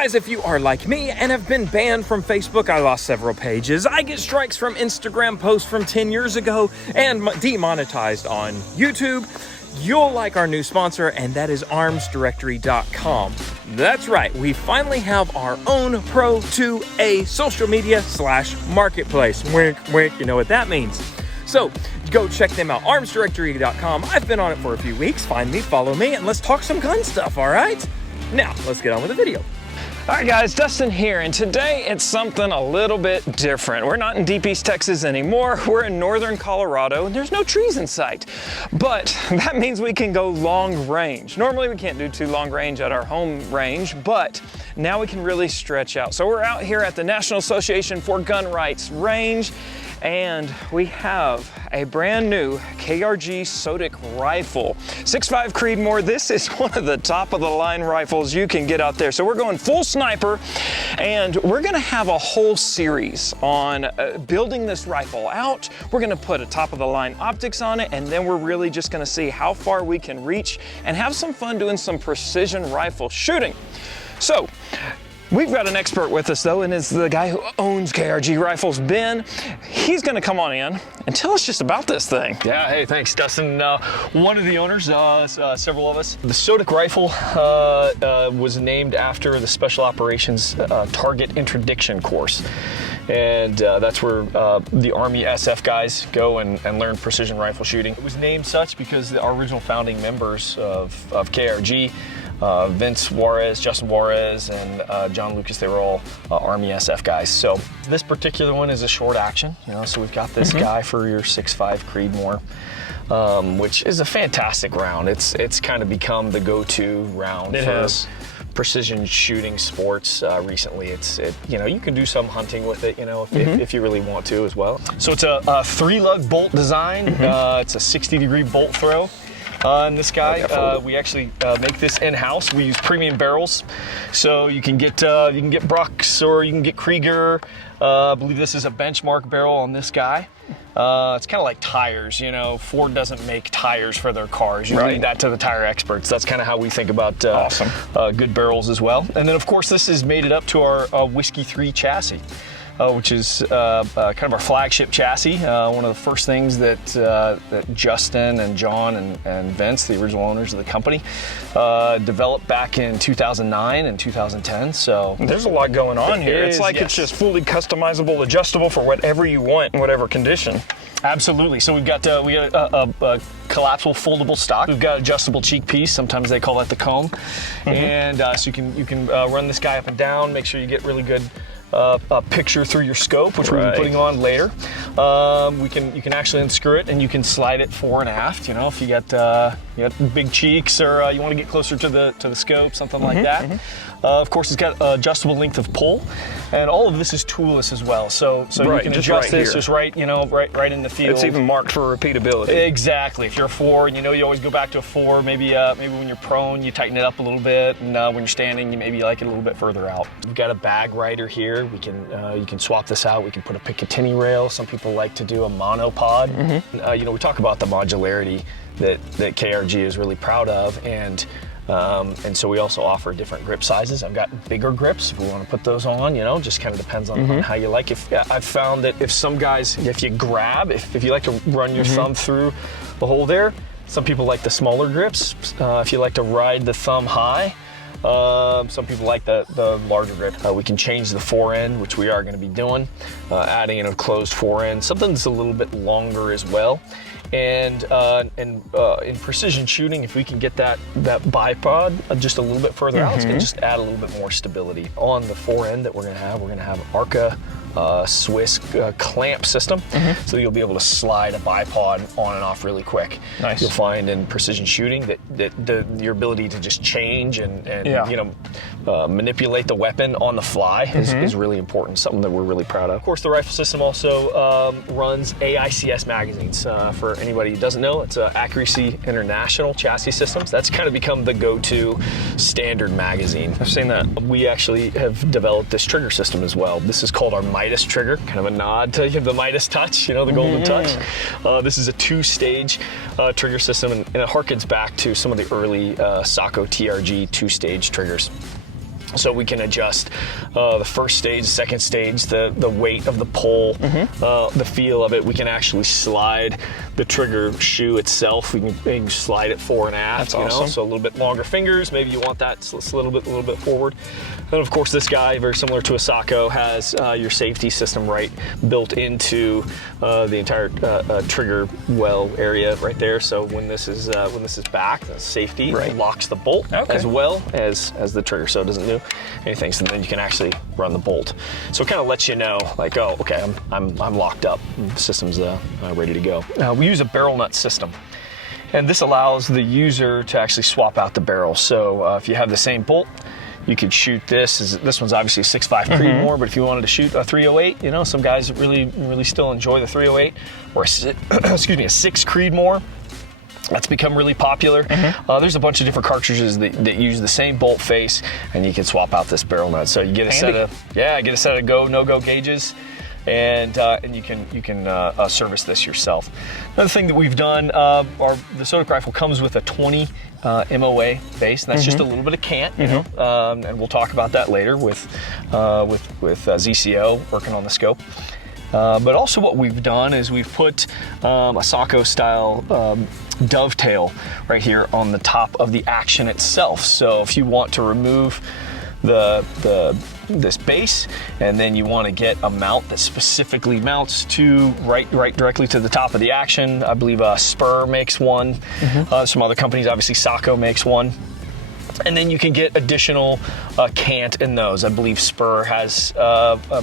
guys, if you are like me and have been banned from Facebook, I lost several pages, I get strikes from Instagram posts from 10 years ago, and demonetized on YouTube, you'll like our new sponsor, and that is armsdirectory.com. That's right, we finally have our own Pro 2A social media / marketplace. Wink, wink, you know what that means. So go check them out, armsdirectory.com. I've been on it for a few weeks. Find me, follow me, and let's talk some gun stuff, all right? Now, let's get on with the video. All right guys, Dustin here, and today it's something a little bit different. We're not in Deep East Texas anymore. We're in northern Colorado, and there's no trees in sight. But that means we can go long range. Normally we can't do too long range at our home range, but now we can really stretch out. So we're out here at the National Association for Gun Rights range, and we have a brand new KRG SOTIC rifle. 6.5 Creedmoor. This is one of the top of the line rifles you can get out there. So we're going full sniper, and we're gonna have a whole series on building this rifle out. We're gonna put a top of the line optics on it, and then we're really just gonna see how far we can reach and have some fun doing some precision rifle shooting. So, we've got an expert with us though, and it's the guy who owns KRG Rifles, Ben. He's gonna come on in and tell us just about this thing. Yeah, hey, thanks, Dustin. One of the owners, several of us. The SOTIC rifle was named after the Special Operations Target Interdiction Course. And that's where the Army SF guys go and learn precision rifle shooting. It was named such because our original founding members of KRG, Vince Juarez, Justin Juarez, and John Lucas, they were all Army SF guys. So this particular one is a short action, you know, so we've got this guy for your 6.5 Creedmoor, which is a fantastic round. It's kind of become the go-to round for precision shooting sports recently. You know, you can do some hunting with it, you know, if you really want to as well. So it's a 3-lug bolt design. It's a 60-degree bolt throw. On this guy, we actually make this in-house. We use premium barrels, so you can get Brucks or you can get Krieger. I believe this is a benchmark barrel on this guy. It's kind of like tires, you know. Ford doesn't make tires for their cars. You leave that to the tire experts. That's kind of how we think about good barrels as well. And then, of course, this is mated up to our Whiskey 3 chassis. Which is kind of our flagship chassis. One of the first things that Justin and John and Vince, the original owners of the company, developed back in 2009 and 2010. So there's a lot going on here. It's like it's just fully customizable, adjustable for whatever you want in whatever condition. Absolutely. So we've got a collapsible foldable stock. We've got adjustable cheek piece. Sometimes they call that the comb. And so you can run this guy up and down. Make sure you get really good a picture through your scope, which we'll be putting on later. You can actually unscrew it, and you can slide it fore and aft. You know, if you got big cheeks, or you want to get closer to the scope, something like that. Of course, it's got adjustable length of pull, and all of this is toolless as well. So you can adjust this just right in the field. It's even marked for repeatability. Exactly. If you're a 4, you know you always go back to a 4. Maybe when you're prone, you tighten it up a little bit, and when you're standing, you maybe like it a little bit further out. We've got a bag rider here. We can you can swap this out. We can put a Picatinny rail. Some people like to do a monopod. You know, we talk about the modularity that KRG is really proud of, and so we also offer different grip sizes. I've got bigger grips if we want to put those on, you know, just kind of depends on how you like. I've found that if some guys, if you grab, if you like to run your thumb through the hole there, some people like the smaller grips. If you like to ride the thumb high, some people like the larger grip. We can change the forend, which we are going to be doing, adding in a closed forend, something that's a little bit longer as well. And in precision shooting, if we can get that bipod just a little bit further out, it's going to just add a little bit more stability. On the forend that we're going to have Arca Swiss clamp system, so you'll be able to slide a bipod on and off really quick. Nice. You'll find in precision shooting that your ability to just change and you know, manipulate the weapon on the fly is really important, something that we're really proud of. Of course, the rifle system also runs AICS magazines. For anybody who doesn't know, it's Accuracy International chassis systems. That's kind of become the go-to standard magazine. I've seen that. We actually have developed this trigger system as well. This is called our Midas Trigger, kind of a nod to the Midas touch, you know, the golden touch. This is a 2-stage trigger system, and it harkens back to some of the early SOCO TRG 2-stage triggers. So we can adjust the first stage, second stage, the weight of the pull, the feel of it. We can actually slide the trigger shoe itself. We can slide it fore and aft. That's awesome. So a little bit longer fingers. Maybe you want that a little bit forward. And of course, this guy, very similar to a Socko, has your safety system right built into the entire trigger well area right there. So when this is back, the safety locks the bolt as well as the trigger, so it doesn't do anything. So then you can actually run the bolt. So it kind of lets you know, like, oh, okay, I'm locked up. The system's ready to go. We use a barrel nut system. And this allows the user to actually swap out the barrel. So if you have the same bolt, you could shoot this. This one's obviously a 6.5 Creedmoor, but if you wanted to shoot a 308, you know, some guys really still enjoy the 308, or excuse me, a 6 Creedmoor. That's become really popular. There's a bunch of different cartridges that use the same bolt face, and you can swap out this barrel nut. So you get a set of go, no-go gauges, and you can service this yourself. Another thing that we've done, the SOTIC rifle comes with a 20 MOA base, and that's just a little bit of cant, you know, and we'll talk about that later with ZCO working on the scope. But also what we've done is we've put a Socko style dovetail right here on the top of the action itself. So if you want to remove this base, and then you want to get a mount that specifically mounts to right directly to the top of the action, I believe Spur makes one. Some other companies, obviously Socko makes one. And then you can get additional cant in those. I believe Spur has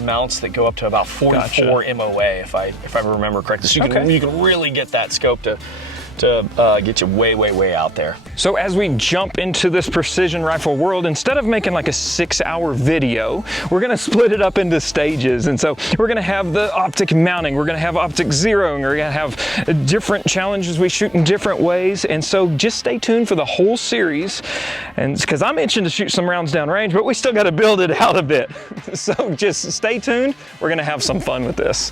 mounts that go up to about 44 MOA, if I remember correctly. So you can really get that scope to get you way out there. So as we jump into this precision rifle world, instead of making like a 6-hour video, we're gonna split it up into stages. And so we're gonna have the optic mounting, we're gonna have optic zeroing, we're gonna have different challenges we shoot in different ways. And so just stay tuned for the whole series. And because I'm itching to shoot some rounds downrange, but we still gotta build it out a bit. So just stay tuned, we're gonna have some fun with this.